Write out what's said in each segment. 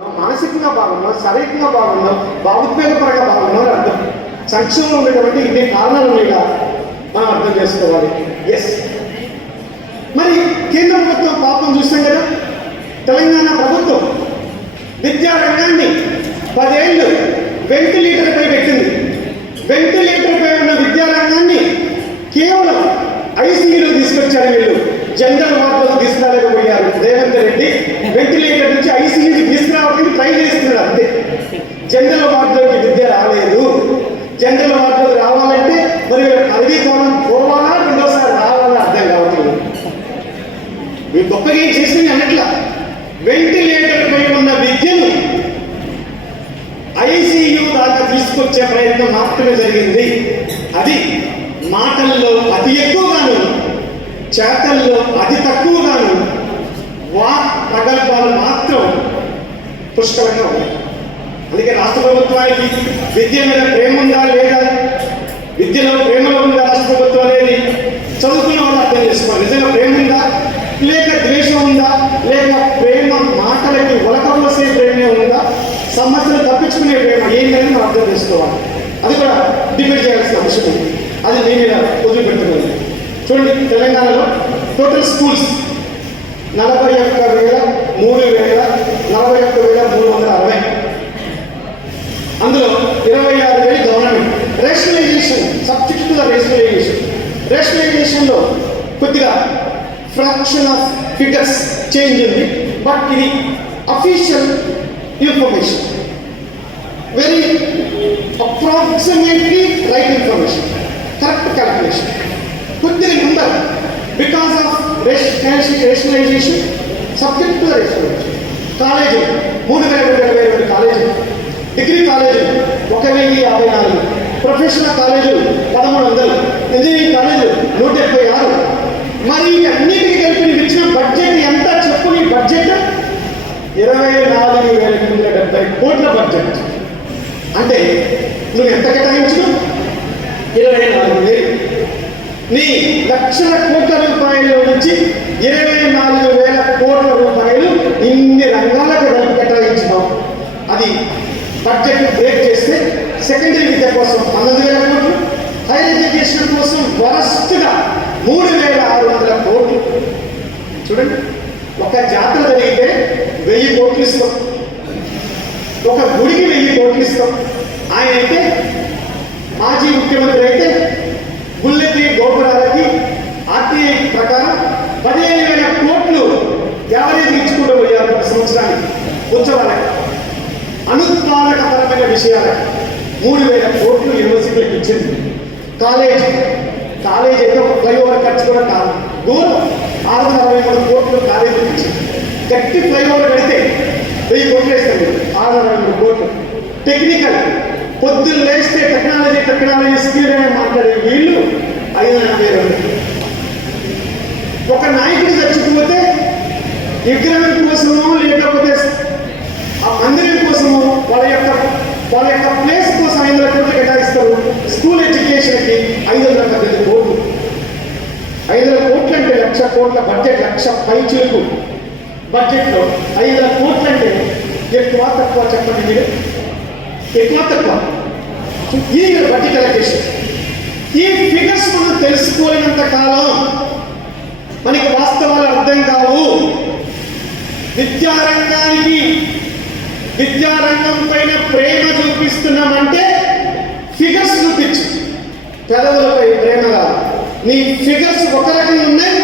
మానసికంగా బాగున్నాం శారీరకంగా బాగున్నాం భావోద్వేగపరంగా బాగున్నాం అర్థం. సంక్షేమంలో ఉండేటువంటి ఇన్ని కారణాల మీద మనం అర్థం చేసుకోవాలి. ఎస్ మరి కేంద్ర ప్రభుత్వం పాపం చూస్తాం కదా తెలంగాణ ప్రభుత్వం విద్యా రంగాన్ని పదేళ్ళు వెంటిలేటర్ పై పెట్టింది. వెంటిలేటర్ పై ఉన్న విద్యా రంగాన్ని కేవలం ఐసీయూలో తీసుకొచ్చారు వీళ్ళు. జనరల్ వార్డులకు తీసుకురాలేకపోయారు. రేవంత్ రెడ్డి వెంటిలేటర్ నుంచి ఐసీయూకి తీసుకురావడానికి ట్రై చేస్తున్నారు అంతే. జనరల్ వార్డులోకి విద్య రాలేదు. జనరల్ వార్డులోకి రావాలంటే మరి వీళ్ళ కోణం పోవాలా రెండోసారి రావాలా అర్థం కావట్లేదు. ఈ గొప్పగా ఏం చేసింది అన్నట్ల వెంటిలేటర్ పై ఉన్న విద్యను ఐసీయూ దాకా తీసుకొచ్చే ప్రయత్నం మాత్రమే జరిగింది. అది మాటల్లో అతి ఎక్కువగాను చేతల్లో అతి తక్కువగాను వాక్ ప్రగల్భాలు మాత్రం పుష్కలంగా ఉన్నాయి. అందుకే రాష్ట్ర ప్రభుత్వానికి విద్య మీద ప్రేమ ఉందా లేదా? విద్యలో ప్రేమలో ఉందా రాష్ట్ర ప్రభుత్వం అనేది చదువుకున్న వాళ్ళు అర్థం చేసుకోవాలి. నిజంగా ప్రేమ ఉందా? లేక ద్వేషం ఉందా? లేక ప్రేమ మాటలకి ఒలకవలసే ప్రేమే ఉందా? సమస్యలు తప్పించుకునే ప్రేమ ఏంటని మనం అర్థం చేసుకోవాలి. అది కూడా డిపెండ్ చేయాల్సిన అవసరం ఉంది. అది మీ మీద వదిలిపెట్టుకోవాలి చూడండి తెలంగాణలో టోటల్ స్కూల్స్ నలభై ఒక్క వేల మూడు వేల నలభై ఒక్క వేల మూడు వందల అరవై. అందులో ఇరవై ఆరు వేలు government rationalisation subject to the rationalisation రేషనలైజేషన్లో కొద్దిగా ఫ్రాక్షన్ ఆఫ్ ఫిగర్స్ చేంజ్ ఉంది. బట్ ఇది official information very approximately right information correct calculation కొద్దిగా ఉండదు because of rationalisation subject to rationalisation college మూడు వేల నూట ఇరవై రెండు కాలేజీలు డిగ్రీ కాలేజీలు ఒక వెయ్యి యాభై నాలుగు. ప్రొఫెషనల్ కాలేజీలు పదమూడు వందలు. ఇంజనీరింగ్ కాలేజీలు నూట డెబ్బై ఆరు. మరి అన్నిటికీ కలిపి నీకు ఇచ్చిన బడ్జెట్ ఎంత చెప్పు నీ బడ్జెట్ ఇరవై నాలుగు వేల ఎనిమిది డెబ్బై కోట్ల బడ్జెట్ అంటే నువ్వు ఎంత కేటాయించు ఇరవై నాలుగు వేలు. నీ లక్షల కోట్ల రూపాయల నుంచి ఇరవై నాలుగు వేల కోట్ల రూపాయలు ఇన్ని రంగాలకు కేటాయించినాం. అది బడ్జెట్ బ్రేక్ చేస్తే సెకండరీ విద్య కోసం పన్నెండు వేల కోట్లు హైయర్ ఎడ్యుకేషన్ కోసం వరస్ట్గా మూడు వేల ఆరు వందల కోట్లు చూడండి ఒక జాతర జరిగితే వెయ్యి కోట్లు ఇస్తాం ఒక గుడికి వెయ్యి కోట్లు ఇస్తాం ఆయన అయితే మాజీ ముఖ్యమంత్రి అయితే బుల్లెట్ గోపురాలకి ఆర్టీఐ ప్రకారం పదిహేను వేల కోట్లు యావరేజ్ ఇచ్చుకుంటూ పోయారు ఒక సంవత్సరానికి ఉత్సవాలకి అనుత్పాదకపరమైన విషయాలకి మూడు వేల కోట్లు యూనివర్సిటీలకు ఇచ్చింది కాలేజ్ కాలేజ్ అయితే ఒక ఫ్లైఓవర్ ఖర్చు కూడా కాదు దూరం ఆరు వందల అరవై మూడు కోట్లు కాలేజీకి ఇచ్చింది గట్టి ఫ్లైఓవర్ కడితే వెయ్యి కోట్లు వేస్తుంది ఆరు వందల అరవై మూడు కోట్లు టెక్నికల్ పొద్దున్న లేస్తే టెక్నాలజీ టెక్నాలజీ మాట్లాడే వీళ్ళు ఐదు ఎనభై ఒక నాయకుడు చచ్చిపోతే విగ్రహం కోసమో లేకపోతే ఆ మందిరం కోసమో వాళ్ళ యొక్క వాళ్ళ యొక్క ప్లేస్ కోసం ఐదు వందల కోట్లు కేటాయిస్తారు. స్కూల్ ఎడ్యుకేషన్కి ఐదు వందల పద్దెనిమిది కోట్లు. ఐదు వందల కోట్లు అంటే లక్ష కోట్ల బడ్జెట్ లక్ష పైచులకు బడ్జెట్లో ఐదు వందల కోట్లు అంటే ఎక్కువ తక్కువ చెప్పండి మీరు? ఎక్కువ తక్కువ? ఇది బడ్జెట్ అలొకేషన్ ఈ ఫిగర్స్ మనం తెలుసుకోలేనంత కాలం మనకి వాస్తవాలు అర్థం కావు. విద్యారంగానికి విద్యారంగం పైన ప్రేమ చూపిస్తున్నామంటే ఫిగర్స్ చూపించు. పెదవులపై ప్రేమ కాదు నీ ఫిగర్స్ ఒక రకంగా ఉన్నాయి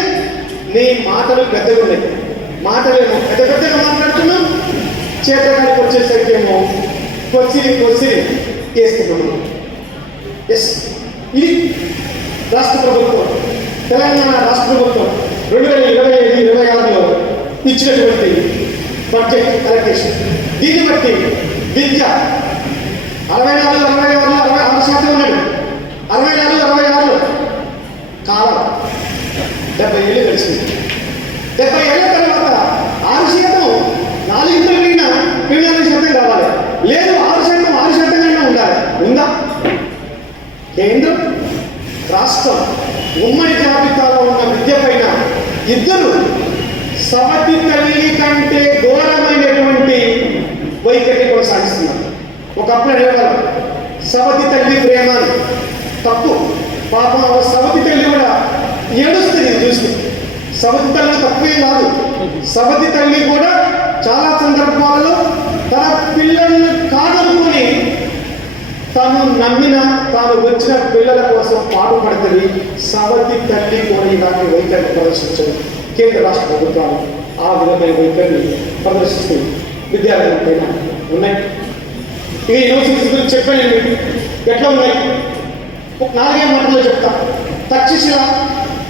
నీ మాటలు పెద్దగా ఉన్నాయి. మాటలేమో పెద్ద పెద్దగా మాట్లాడుతున్నాం చేతకాడికి వచ్చేసరికి ఏమో కొచ్చిరి కొచ్చిరి చేసుకుంటున్నాం ఎస్ ఇది రాష్ట్ర ప్రభుత్వం తెలంగాణ రాష్ట్ర ప్రభుత్వం రెండు వేల ఇరవై ఐదు ఇరవై ఆరులో ఇచ్చినటువంటి బడ్జెట్ అలొకేషన్ దీన్ని బట్టి విద్య అరవై నాలుగు అరవై ఆరులో అరవై ఆరు శాతం ఉన్నాడు అరవై నాలుగు అరవై ఆరులో కాలం డెబ్బై ఏళ్ళు గడిచింది. డెబ్బై ఏళ్ళ తర్వాత ఆరు శాతం నాలుగు ఇంటర్ ఇరవై నాలుగు శాతం కావాలి లేదు ఆరు శాతం ఆరు శాతంగానే ఉండాలి ఉందా కేంద్రం రాష్ట్రం ఉమ్మడి జాబితాలో ఉన్న విద్య పైన ఇద్దరు సవతి తల్లి కంటే ఘోరమైనటువంటి వైఖరిని కొనసాగిస్తున్నారు. ఒకప్పుడు అనేవారు సవతి తల్లి ప్రేమ అని తప్పు. పాపం సవతి తల్లి కూడా ఏడుస్తుంది చూసి సవతి తల్లి తప్పే కాదు. సవతి తల్లి కూడా చాలా సందర్భాలలో తన పిల్లల్ని కాదనుకుని తాను నమ్మిన తాను వచ్చిన పిల్లల కోసం పాటుపడుతుంది సవతి తల్లి కూడా ఇలాంటి వైఖరిని ప్రదర్శించదు. కేంద్ర రాష్ట్ర ప్రభుత్వాలు ఆ విధమైన వైఖరిని ప్రదర్శిస్తుంది విద్యార్థులపైన ఉన్నాయి. ఈ యూనివర్సిటీస్ గురించి చెప్పాను నేను ఎట్లా ఉన్నాయి? నాలుగే మాటల్లో చెప్తా. తక్షశిల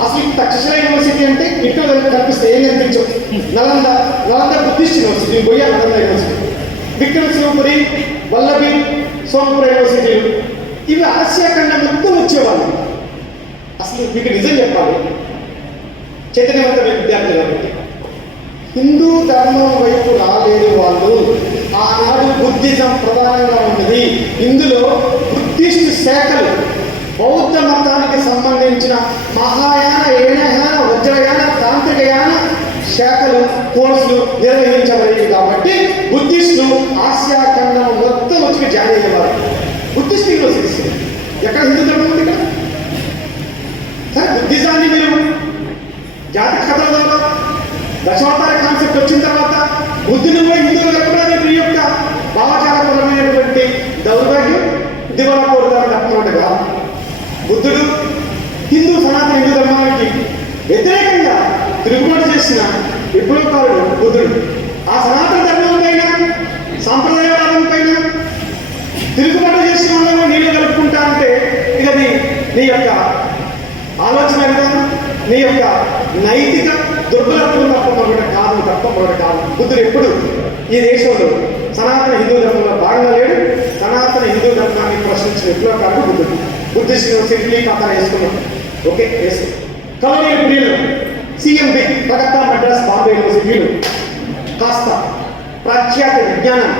అసలు తక్షశిల యూనివర్సిటీ అంటే ఇంట్లో కనిపిస్తే ఏం కనిపించవు నలంద నలంద బుద్ధిస్ట్ యూనివర్సిటీ నేను పోయా నలంద యూనివర్సిటీ. విక్రమ్ శివపురి వల్లభి సోమపుర యూనివర్సిటీలు ఇవి ఆసియా ఖండం మొత్తం వచ్చేవాళ్ళు. అసలు మీకు నిజం చెప్పాలి. చైతన్యవంతమైన విద్యార్థులు కాబట్టి. హిందూ ధర్మం వైపు రాలేని వాళ్ళు ఆనాడు బుద్ధిజం ప్రధానంగా ఉన్నది. ఇందులో బుద్ధిస్ట్ శాఖలు బౌద్ధ మతానికి సంబంధించిన మహాయాన ఏనయాన వజ్రయాన తాంత్రికయాన శాఖలు కోర్సులు నిర్వహించబడేవి కాబట్టి బుద్ధిస్టులు మొత్తం జాయిన్ అయ్యేవారు బుద్ధిస్ట్ యూనివర్సిటీస్ ఎక్కడ హిందూ ధర్మం ఉంది ఇక్కడ? సరే బుద్ధిజాన్ని మీరు జాతి కథల ద్వారా దశావతార కాన్సెప్ట్ వచ్చిన తర్వాత బుద్ధిని కూడా హిందువులు ఎప్పుడో మీ యొక్క భావచారపరమైనటువంటి దౌర్భాగ్యం దివాళపూరిత తప్పనట్టుగా బుద్ధుడు హిందూ సనాతన హిందూ ధర్మానికి వ్యతిరేకంగా తిరుగుబాటు చేసిన విప్లవకారుడు బుద్ధుడు. ఆ సనాతన ధర్మం పైన సాంప్రదాయవాదం తిరుగుబాటు చేసిన వాళ్ళని నీళ్ళు కలుపుకుంటా అంటే ఇక నీ నీ యొక్క ఆలోచన విధానం నీ యొక్క నైతిక దుర్బలత్వం తప్ప మరొకటి కాదు తప్ప మరొకటి కాదు. బుద్ధుడు ఎప్పుడు ఈ దేశంలో సనాతన హిందూ ధర్మంలో భాగంగా లేడు. సనాతన హిందూ ధర్మాన్ని ప్రశ్నించిన విప్లవకారుడు బుద్ధుడు. బుద్ధిస్ట్ సింప్లీ కథ వేసుకున్నాం ఓకే వేసు కలోనియల్ పీరియడ్లో సిఎంబి కలకత్తా మద్రాస్ బాంబే యూనివర్సిటీలు కాస్త ప్రఖ్యాత విజ్ఞానం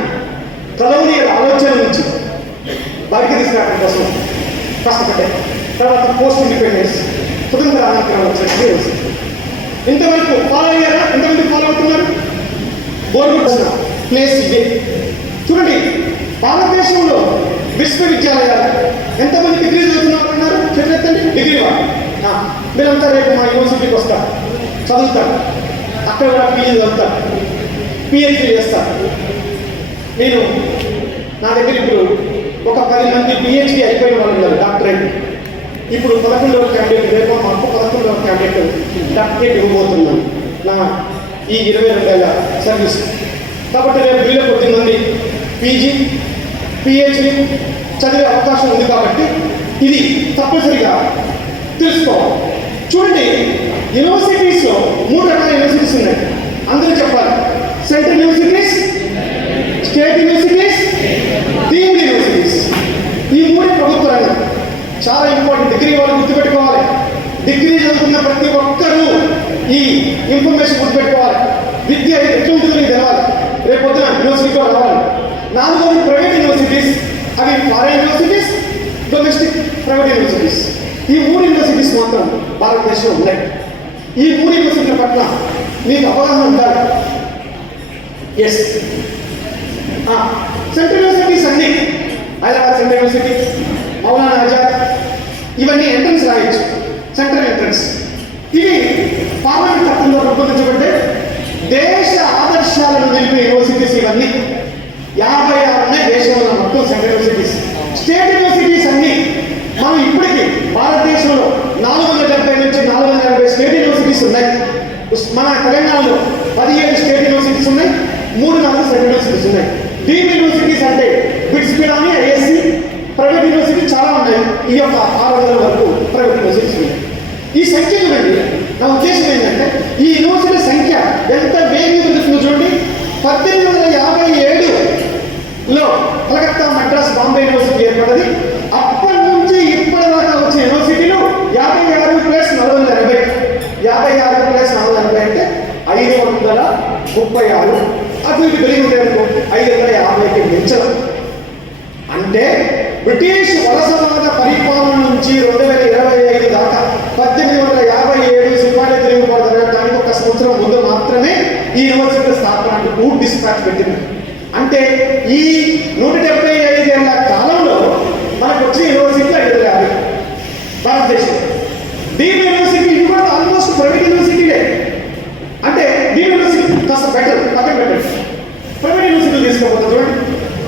కలోనియల్ ఆలోచన నుంచి బయటికి తీసుకురావడం కోసం కష్టపడ్డాయి తర్వాత పోస్ట్ ఇండిపెండెన్స్ స్వతంత్ర అనంతరం వచ్చినట్టు తెలుసు ఇంతవరకు ఫాలో అయ్యారా? ఎంతమంది ఫాలో అవుతున్నారు? గవర్నమెంట్ ప్లేస్ ఇదే చూడండి భారతదేశంలో విశ్వవిద్యాలయాలు ఎంతమంది డిగ్రీ చదువుతున్నారు అన్నారు? చెప్పలేదండి డిగ్రీ వాళ్ళు మీరంతా రేపు మా యూనివర్సిటీకి వస్తారు చదువుతారు. అక్కడ కూడా పీజీ చదువుతారు. పిహెచ్డీ చేస్తారు. నేను నా దగ్గర ఇప్పుడు ఒక పది మంది పిహెచ్డి అయిపోయిన వాళ్ళు ఉన్నారు డాక్టరేట్ ఇప్పుడు పదకొండవ క్యాండిడేట్ రేపు మాకు పదకొండవ క్యాండిడేట్ డాక్టరేట్ ఇవ్వబోతున్నాను నా ఈ ఇరవై రెండేళ్ళ సర్వీస్. కాబట్టి రేపు వీళ్ళ కొద్ది మంది పీజీ పిహెచ్డి చదివే అవకాశం ఉంది కాబట్టి ఇది తప్పనిసరిగా తెలుసుకోవాలి చూడండి యూనివర్సిటీస్లో మూడు రకాల యూనివర్సిటీస్ ఉన్నాయి. అందరూ చెప్పాలి. Central universities state universities deemed universities ఈ మూడే ప్రభుత్వ రంగం చాలా ఇంపార్టెంట్ డిగ్రీ వాళ్ళు గుర్తుపెట్టుకోవాలి. డిగ్రీ చదువుకున్న ప్రతి ఒక్కరూ ఈ ఇన్ఫర్మేషన్ గుర్తుపెట్టుకోవాలి. విద్య ఎట్లుంటుందో నీకు తెలవాలి. రేపు పొద్దున యూనివర్సిటీలో రావాలి నాలుగోది ప్రైవేట్ యూనివర్సిటీస్ అవి foreign universities domestic private universities ఈ మూడు యూనివర్సిటీస్ మాత్రం భారతదేశంలో ఉన్నాయి. ఈ మూడు యూనివర్సిటీల పట్ల మీకు అవగాహన ఉండాలి. ఎస్ సెంట్రల్ యూనివర్సిటీస్ అన్ని హైదరాబాద్ సెంట్రల్ యూనివర్సిటీ మౌలానా ఆజాద్ ఇవన్నీ ఎంట్రన్స్ రాయొచ్చు సెంట్రల్ ఎంట్రన్స్. ఇవి పార్లమెంట్ చట్టంలో రూపొందించబడ్డే దేశ ఆదర్శాలను నిలిపే యూనివర్సిటీస్ ఇవన్నీ. యాభై ఆరు ఉన్నాయి దేశంలో మొత్తం సెంట్రల్ యూనివర్సిటీస్. స్టేట్ యూనివర్సిటీస్ అన్ని మనం ఇప్పటికీ భారతదేశంలో నాలుగు వందల డెబ్బై నుంచి నాలుగు వందల ఎనభై స్టేట్ యూనివర్సిటీస్ ఉన్నాయి. మన తెలంగాణలో పదిహేడు స్టేట్ యూనివర్సిటీస్ ఉన్నాయి మూడు నాలుగు సెంట్రల్ యూనివర్సిటీస్ ఉన్నాయి. డీమ్ యూనివర్సిటీస్ అంటే బిట్స్ అని ఐఎస్సి ప్రైవేట్ యూనివర్సిటీ చాలా ఉన్నాయి. ఈ యొక్క ఆరు వందల వరకు ప్రైవేట్ యూనివర్సిటీస్ ఉన్నాయి. ఈ సంఖ్య చూడండి. నా ఉద్దేశం ఏంటంటే ఈ యూనివర్సిటీ సంఖ్య ఎంత వేగంగా పెరుగుతుందో చూడండి. పద్దెనిమిది వందల యాభై ఏడులో కలకత్తా మద్రాస్ బాంబే యూనివర్సిటీ ఏర్పడ్డది అప్పటి నుంచి ఇప్పటి దాకా వచ్చిన యూనివర్సిటీలు యాభై ఆరు ప్లస్ నాలుగు వందల ఎనభై. యాభై ఆరు ప్లస్ నాలుగు వందల ఎనభై అంటే ఐదు వందల ముప్పై ఆరు. అటు ఇటు పెరిగి ఐదు వందల యాభైకి మించడం అంటే బ్రిటిష్ వలసవాద పరిపాలన నుంచి రెండు వేల ఇరవై ఐదు దాకా పద్దెనిమిది వందల యాభై ఏడు సిపాయిల తిరుగుబాటు జరగడానికి ఒక సంవత్సరం ముందు మాత్రమే ఈ యూనివర్సిటీ స్థాపనకు పూర్తి డిస్పాచ్ పెట్టింది. అంటే ఈ నూట డెబ్బై ఐదు ఏళ్ళ కాలంలో మనకు వచ్చిన యూనివర్సిటీలు ఐదు వందల యాభై భారతదేశం డీమ్ యూనివర్సిటీ ఇవి కూడా ఆల్మోస్ట్ ప్రైవేట్ యూనివర్సిటీలే అంటే డీమ్ యూనివర్సిటీ కాస్త బెటర్ పక్కన పెట్టండి ప్రైవేట్ యూనివర్సిటీలు తీసుకోపోతే చూడండి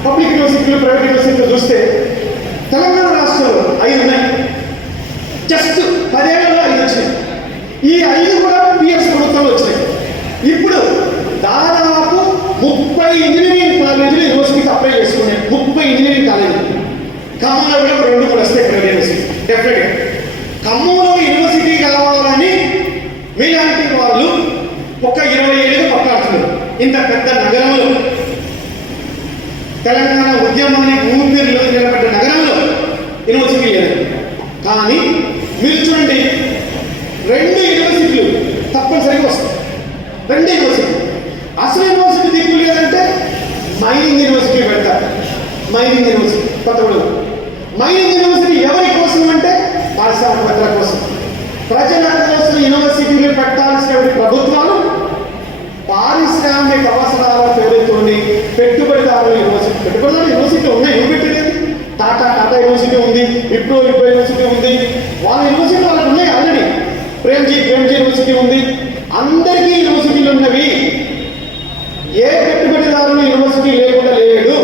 పబ్లిక్ యూనివర్సిటీలు ప్రైవేట్ యూనివర్సిటీలు చూస్తే తెలంగాణ రాష్ట్రంలో ఐదు ఉన్నాయి. జస్ట్ పదేళ్ళలో ఐదు వచ్చినాయి. ఈ ఐదు కూడా పిఎస్ ప్రభుత్వంలో వచ్చినాయి. ఇప్పుడు దాదాపు ముప్పై ఇంజనీరింగ్ కాలేజీలు యూనివర్సిటీకి అప్లై చేసుకున్నాయి. ముప్పై ఇంజనీరింగ్ కాలేజీలు. ఖమ్మంలో కూడా రెండు కూడా వస్తాయి ప్రైవేట్ యూనివర్సిటీ డెఫినెట్గా ఖమ్మంలో యూనివర్సిటీ కావాలని మీలాంటి వాళ్ళు ఒక ఇరవై ఏళ్ళు పట్టాడుతున్నారు. ఇంత పెద్ద నగరంలో. తెలంగాణ ఉద్యమాన్ని ఊపిరిలో నిలబడ్డ నగరంలో యూనివర్సిటీ లేదు. కానీ మీరు చూడండి రెండు యూనివర్సిటీలు తప్పనిసరిగా వస్తాయి. రెండు యూనివర్సిటీలు అసలు యూనివర్సిటీ దిక్కు లేదంటే మైనింగ్ యూనివర్సిటీ పెడతారు. Mining university Kothagudem. Mining university ఎవరి కోసం అంటే పారిశ్రామికవేత్తల కోసం. ప్రజల కోసం యూనివర్సిటీలు పెట్టాల్సిన ప్రభుత్వాలు పారిశ్రామిక అవసరాల పేరుతోని పెట్టుబడిదారులు యూనివర్సిటీ యూనివర్సిటీ ఉన్నాయి ఏం పెట్టలేదు టాటా టాటా యూనివర్సిటీ ఉంది. విప్రో విప్రో యూనివర్సిటీ ఉంది. వాళ్ళ యూనివర్సిటీ వాళ్ళకి ఉన్నాయి ఆల్రెడీ ప్రేమ్జీ ప్రేమ్జీ యూనివర్సిటీ ఉంది. అందరికీ యూనివర్సిటీలు ఉన్నవి. ఏ పెట్టుబడిదారులు యూనివర్సిటీ లేకుండా లేడు.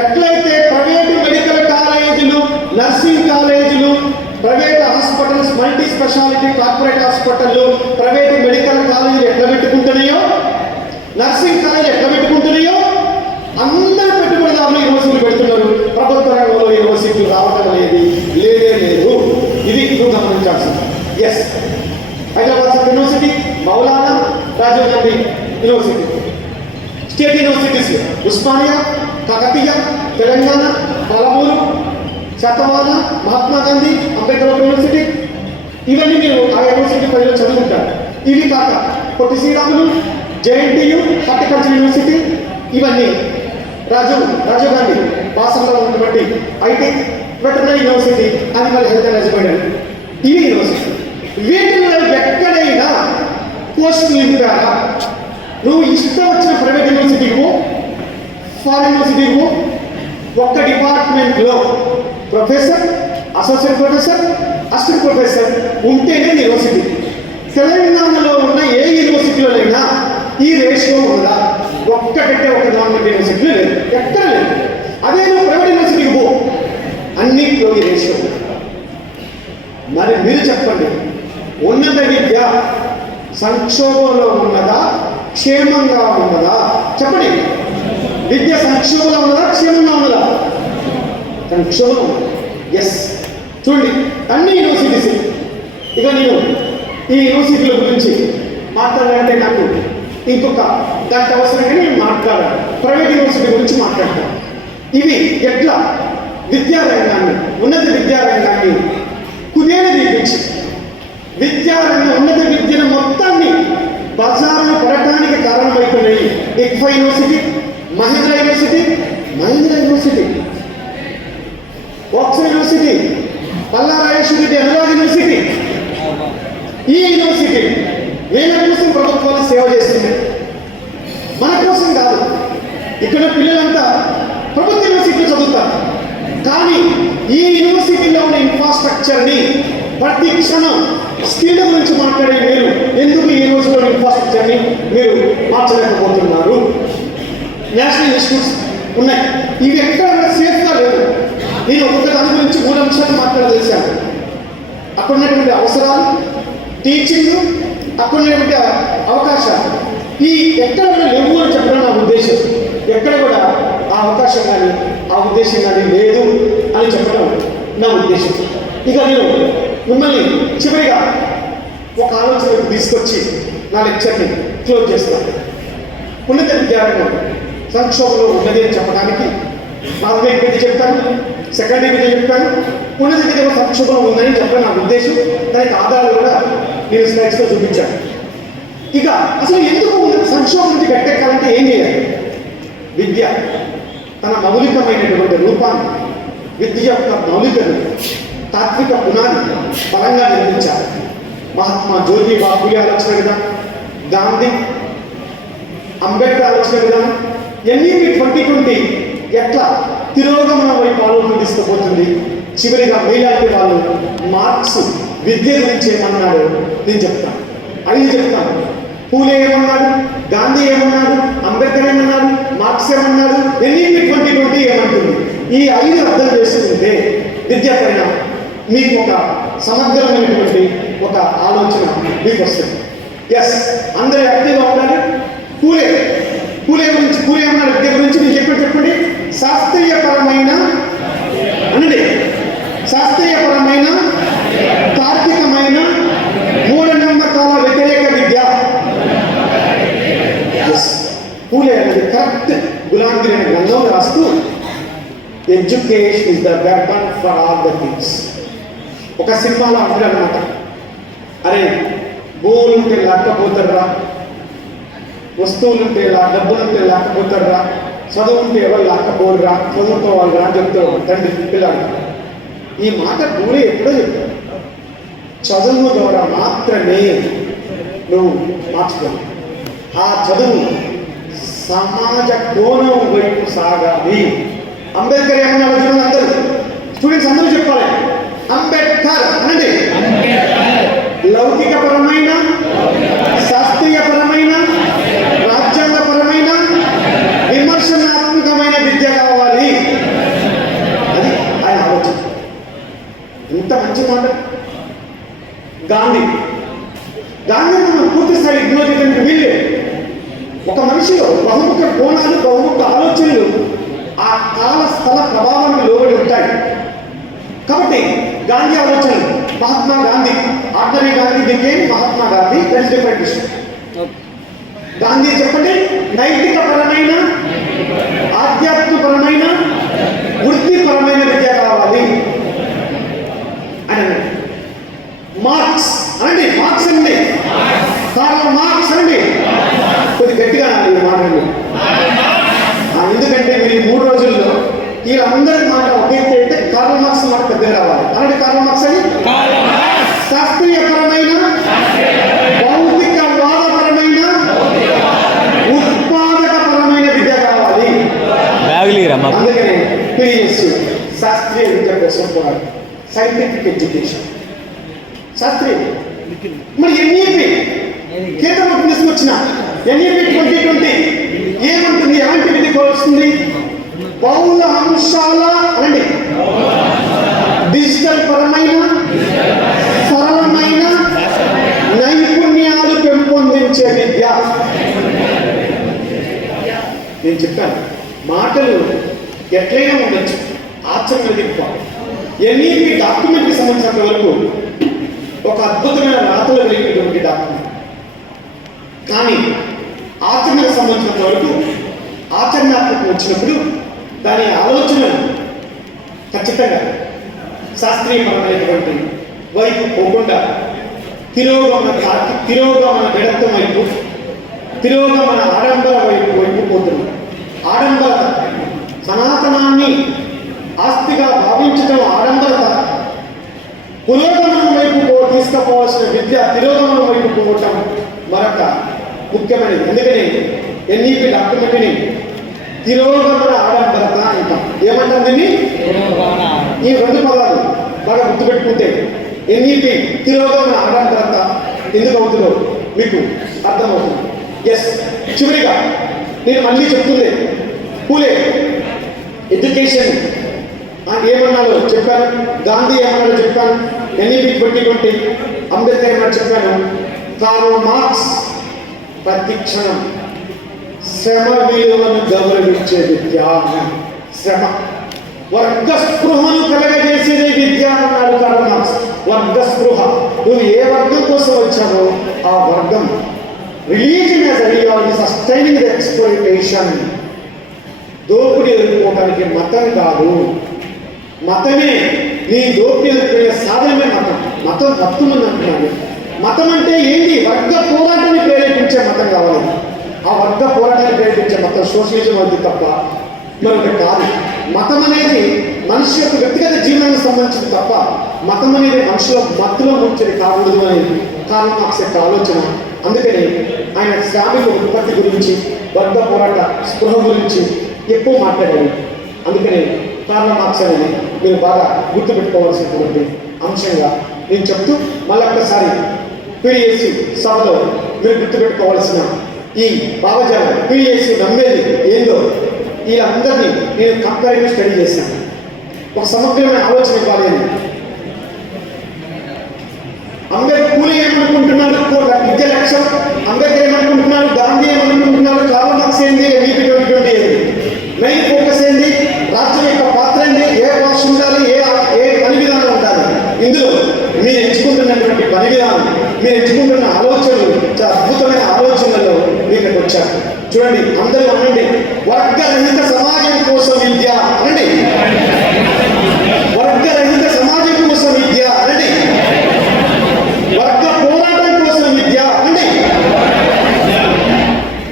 ఎట్లయితే ప్రైవేటు మెడికల్ కాలేజీలు నర్సింగ్ కాలేజీలు private hospitals multi speciality corporate హాస్పిటల్లు private medical కాలేజీలు ఎట్లా పెట్టుకుంటున్నాయో నర్సింగ్ కాలేజ్ ఎట్లా పెట్టుకుంటున్నాయో అందరు పెట్టుబడిదారులు యూనివర్సిటీలు పెడుతున్నారు ప్రభుత్వ రంగంలో యూనివర్సిటీలు రావటం లేదు లేదే లేదు ఇది నువ్వు గమనించాల్సింది yes Hyderabad university Maulana Rajiv Gandhi university. State universities Osmania Kakatiya Telangana Palamuru Satavahana Mahatma Gandhi Ambedkar university. ఇవన్నీ మీరు ఆ యూనివర్సిటీ ప్రజలు చదువుకుంటారు. ఇవి కాక Potti Sriramulu JNTU horticulture university ఇవన్నీ రాజీవ్ రాజీవ్ గాంధీ బాసంలో ఉన్నటువంటి IT veterinary university animal health and husbandry ఇవి యూనివర్సిటీ. వీటిలో ఎక్కడైనా పోస్టులు నింపారా నువ్వు ఇష్టం వచ్చిన ప్రైవేట్ యూనివర్సిటీకు ఫారెన్ యూనివర్సిటీకు ఒక్క డిపార్ట్మెంట్లో professor associate professor assistant professor ఉంటేనే యూనివర్సిటీ తెలంగాణలో ఉన్న ఏ యూనివర్సిటీలోనైనా ఈ రేషియో ఉందా ఒక్కటంటే ఒక గవర్నమెంట్ యూనివర్సిటీలో లేదు ఎక్కడ లేదు అదే నువ్వు ప్రైవేట్ యూనివర్సిటీకి పో అన్నింటిలో ఈ రేషియో ఉంది. మరి మీరు చెప్పండి ఉన్నత విద్య సంక్షోభంలో ఉన్నదా? క్షేమంగా ఉన్నదా? చెప్పండి. విద్య సంక్షోభంలో ఉన్నదా? క్షేమంగా ఉన్నదా? సంక్షోభం. ఎస్ చూడండి అన్ని యూనివర్సిటీస్ ఇక నేను ఈ యూనివర్సిటీల గురించి మాట్లాడాలంటే నాకు ఇంకొక దానికి అవసరంగా నేను మాట్లాడాలి. ప్రైవేట్ యూనివర్సిటీ గురించి మాట్లాడతాను. ఇవి ఎట్లా? విద్యారంగాన్ని ఉన్నత విద్యారంగాన్ని కుదేలు తీపించి విద్యారంగం ఉన్నత మొత్తాన్ని బజారులు పడటానికి కారణమైపోయినాయి ICFAI university Mahindra university Mahindra university. Oxford university పల్లారాయేశ్వరి Anurag university. ఈ యూనివర్సిటీ వీళ్ళ కోసం ప్రభుత్వాన్ని సేవ చేస్తుంది మన కోసం కాదు ఇక్కడ పిల్లలంతా ప్రభుత్వ యూనివర్సిటీలో చదువుతారు. కానీ ఈ యూనివర్సిటీలో ఉన్న ఇన్ఫ్రాస్ట్రక్చర్ని ప్రతి క్షణం స్కిల్ గురించి మాట్లాడే మీరు ఎందుకు ఈ యూనివర్సిటీలో ఇన్ఫ్రాస్ట్రక్చర్ని మీరు మార్చలేకపోతున్నారు? నేషనల్ ఇన్స్టిట్యూట్స్ ఉన్నాయి. ఇవి ఎక్కడ సేఫ్గా లేదు నేను ఒక్కొక్క దాని గురించి మూడు అంశాలు మాట్లాడదలిశాను అక్కడ ఉన్నటువంటి అవసరాలు టీచింగ్ అక్కడ ఉన్నటువంటి అవకాశాలు. ఈ ఎక్కడ లేవు అని చెప్పడం నా ఉద్దేశం. ఎక్కడ కూడా ఆ అవకాశం కానీ ఆ ఉద్దేశం కానీ లేదు అని చెప్పడం నా ఉద్దేశం. ఇక నేను మిమ్మల్ని చివరిగా ఒక ఆలోచనకు తీసుకొచ్చి నా లెక్చర్ని క్లోజ్ చేస్తాను ఉన్నత విద్యార్థులు సంక్షోభంలో ఉన్నది అని చెప్పడానికి ప్రాథమిక విద్య చెప్తాను? సెకండరీ విద్య చెప్తాను? ఉన్నత విద్య సంక్షోభం ఉందని చెప్పడం నా ఉద్దేశం. దానికి ఆధారాలు కూడా నేను స్లైడ్స్లో చూపించాను. ఇక అసలు ఎందుకు ఉన్నత సంక్షోభం నుంచి గట్టెక్కాలంటే ఏం చేయాలి? విద్య తన మౌలికమైనటువంటి రూపాన్ని విద్య యొక్క మౌలికను తాత్విక పునాది బలంగా నిర్మించారు. మహాత్మా జ్యోతి బాపులే ఆలోచన విధానం గాంధీ అంబేద్కర్ ఆలోచన విధానం ఎన్ఈపి ట్వంటీ ట్వంటీ ఎట్లా తిరోగమన వైపు ఆలోచన తీసుకుపోతుంది. చివరిగా మీలాంటి వాళ్ళు మార్క్స్ విద్య గురించి ఏమన్నాడు నేను చెప్తాను ఐదు చెప్తాను. పూలే ఏమన్నాడు? గాంధీ ఏమన్నాడు? అంబేద్కర్ ఏమన్నాడు? మార్క్స్ ఏమన్నాడు? ఎన్ని ట్వంటీ ట్వంటీ ఏమంటుంది. ఈ ఐదు అర్థం చేసుకుంటే విద్య పరిణామం మీకు ఒక సమగ్రమైనటువంటి ఒక ఆలోచన మీకు వస్తుంది ఎస్ అందరూ యాక్టివ్గా ఉండాలి. పూలే కూలే గురించి పూలే అన్న విద్య గురించి మీకు చెప్పి చెప్పండి. శాస్త్రీయపరమైన అనండి. శాస్త్రీయపరమైన తార్కికమైన మూఢనమ్మకాల వ్యతిరేక విద్య. Yes. పూలే అనేది కరెక్ట్ గులాంగిరి అనే గ్రంథం రాస్తూ education is the weapon for all the things ఒక సినిమాలో అంటారు అనమాట అరే భూములుంటే లేకపోతారా వస్తువులుంటే లా డబ్బులుంటే లేకపోతారా చదువుంటే ఎవరు లేకపోరురా. చదువుకోవాలి రా అని తండ్రి పిల్లలు. ఈ మాట పూలే ఎప్పుడో చెప్తారు చదువు ద్వారా మాత్రమే నువ్వు మార్చుకోవాలి. ఆ చదువు సమాజ కోణం వైపు సాగాలి. అంబేద్కర్ ఏమన్నా అందరూ. స్టూడెంట్స్ అందరూ చెప్పాలి. అంబేద్కర్ అనండి. లౌకికపరమైన శాస్త్రీయపరమైన రాజ్యాంగపరమైన విమర్శనాత్మకమైన విద్య కావాలి. అది ఆయన ఆలోచన. ఇంత మంచి మాట. గాంధీ. గాంధీ మనం పూర్తి స్థాయి ఇగ్నోర్ చేయడానికి వీళ్ళు ఒక మనిషిలో బహుముఖ కోణాలు బహుముఖ ఆలోచనలు ఆ కాల స్థల ప్రభావానికి లోబడి ఉంటాయి. కాబట్టి గాంధీ ఆలోచన. Mahatma Gandhi. Ordinary Gandhi became Mahatma Gandhi that is different విషయం గాంధీ చెప్పండి నైతిక పరమైన ఆధ్యాత్మికపరమైన వృత్తిపరమైన విద్య కావాలి. అని మార్క్స్ అనండి మార్క్స్ అండి కారణం మార్క్స్ అండి కొద్ది గట్టిగా అనాలి మాటలు ఎందుకంటే మీరు మూడు రోజుల్లో వీళ్ళందరికీ మాట ఒకే అయితే కార్ల్ మార్క్స్ మాట పెద్దగా రావాలి అనండి కార్ల్ మార్క్స్ అని శాస్త్రీయపరమైన భౌతిక వాదపరమైన ఉత్పాదకపరమైన విద్య కావాలి బ్యాగులు మాకు అందుకనే పిఎస్సి శాస్త్రీయ విద్య కోసం పోరాడు సైంటిఫిక్ ఎడ్యుకేషన్ శాస్త్రీయ మరి ఎన్ఈపి కేంద్ర ప్రభుత్వం తీసుకొచ్చిన ఎన్ఈపి ట్వంటీ ట్వంటీ ఏమంటుంది ఎలాంటి విధి వస్తుంది బహుళ అంశాల అనండి డిజిటల్ పరమైన సరళమైన నైపుణ్యాలు పెంపొందించే విద్య నేను చెప్పాను మాటలు ఎట్లయినా ఉండొచ్చు. ఆచరణ దిక్పాలి ఎన్ఈపి డాక్యుమెంట్కి సంబంధించినంత వరకు ఒక అద్భుతమైన రాతలు కలిగినటువంటి డాక్యుమెంట్ కానీ ఆచరణకు సంబంధించినంత వరకు ఆచరణాత్మకం వచ్చినప్పుడు దాని ఆలోచనలు ఖచ్చితంగా శాస్త్రీయపరమైనటువంటి వైపు పోకుండా తిరోగమన తిరోగమన జడత్వం వైపు తిరోగమన ఆడంబర వైపు వైపు పోతుంది ఆడంబరత సనాతనాన్ని ఆస్తిగా భావించడం ఆడంబరత. పురోగమనం వైపు తీసుకుపోవాల్సిన విద్య తిరోగమనం వైపు పోవటం మరొక ముఖ్యమైనది అందుకని ఎన్ఈపి డాక్యుమెంట్ని తిరోగమన ఆడంబరత అంటాం. ఏమంటాం దీన్ని? ఈ రెండు పదాలు బాగా గుర్తుపెట్టుకుంటే ఎన్ఈపి తిరోగమన ఆడంబరత ఎందుకు అవుతుందో మీకు అర్థమవుతుంది. ఎస్ చివరిగా నేను మళ్ళీ చెప్తుంది. పూలే ఎడ్యుకేషన్ ఆ, చెప్పాను. గాంధీ ఏమన్నాడో? చెప్పాను. ఎన్ఈపి ట్వంటీ ట్వంటీ అంబేద్కర్ ఏమన్నా చెప్పాను కార్ల్ మార్క్స్ ప్రతి క్షణం శ్రమ విలువను గౌరవించే విద్య శ్రమ. వర్గ స్పృహను కలగజేసేదే విద్య అన్నాడు కార్ల్ మార్క్స్. వర్గ స్పృహ నువ్వు ఏ వర్గం కోసం వచ్చావో ఆ వర్గం. Religion as ideology sustaining the exploitation. దోపిడీ ఎదుర్కోవడానికి మతం కాదు. మతమే నీ దోపిడీ ఎదుర్కొనే సాధనమే మతం. మతం భక్తులు అంటున్నాను. మతం అంటే ఏంటి వర్గ పోరాటాన్ని ప్రేరేపించే మతం కావాలి. ఆ వర్గ పోరాటాన్ని ప్రేరేపించే మతం సోషలిజం అది తప్ప మరొకటి కాదు. మతం అనేది మనిషి యొక్క వ్యక్తిగత జీవనానికి సంబంధించింది తప్ప మతం అనేది మనుషుల మత్తులో ముంచేది కాకూడదు అని కారణం నాకు యొక్క ఆలోచన. అందుకని ఆయన శ్రామిక ఉత్పత్తి గురించి వర్గ పోరాట స్పృహ గురించి ఎక్కువ మాట్లాడాడు అందుకని కార్ల మార్క్స్ అనేది మీరు బాగా గుర్తుపెట్టుకోవాల్సినటువంటి అంశంగా నేను చెప్తూ మళ్ళొక్కసారి పీడిఎస్సి సభలో మీరు గుర్తుపెట్టుకోవాల్సిన ఈ భావజాలం పీడిఎస్సి నమ్మేది ఏందో వీళ్ళందరినీ నేను కంపారిటివ్ స్టడీ చేశాను. ఒక సమగ్రమైన ఆలోచన ఇవ్వాలి. అని అంబేద్కర్ కూలి ఏమనుకుంటున్నాడు కో- విద్య లక్ష్యం అంబేద్కర్ ఏమనుకుంటున్నాడు గాంధీ ఏమనుకుంటున్నాడు కార్ల్ మార్క్స్ ఏంది వీపీ ట్వంటీ ట్వంటీ ఏంది మెయిన్ ఫోకస్ ఏంది రాజ్యం యొక్క పాత్ర ఏంది ఏ భాష ఉండాలి ఏ ఏ పని విధానం ఉండాలి ఇందులో మీరు ఎంచుకుంటున్నటువంటి పని విధానం మీరు ఎంచుకుంటున్న ఆలోచనలు చాలా అద్భుతమైన ఆలోచనలు మీరు వచ్చారు. చూడండి అందరూ అనండి. వర్గరహిత సమాజం కోసం విద్య అనండి వర్గరహిత సమాజం కోసం విద్య అనండి వర్గ పోరాటం కోసం విద్య అండి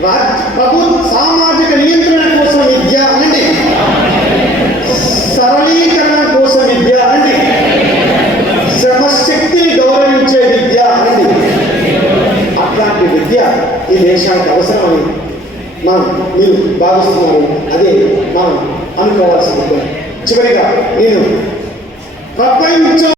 రాజ్- ప్రభు సామాజిక నియంత్రణ కోసం విద్య అనండి సరళీకరణ కోసం విద్య అనండి శ్రమశక్తిని గౌరవించే విద్య అనండి అట్లాంటి విద్య ఈ దేశానికి అవసరమని మనం మీరు భావిస్తున్నారు అదే మనం అనుకోవాల్సింది చివరిగా నేను ప్రపంచం